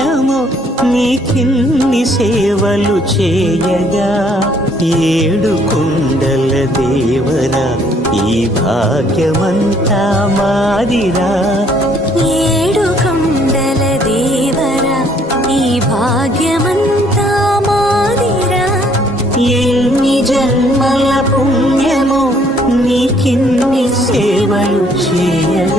పుణ్యము నీకిన్ని సేవలు చేయగా ఏడు కుండల దేవరా ఈ భాగ్యమంతా మాదిరా ఏడు కొండల దేవరా ఈ భాగ్యమంతా మాదిరా ఎన్ని జన్మల పుణ్యము నీకిన్ని సేవలు చేయగా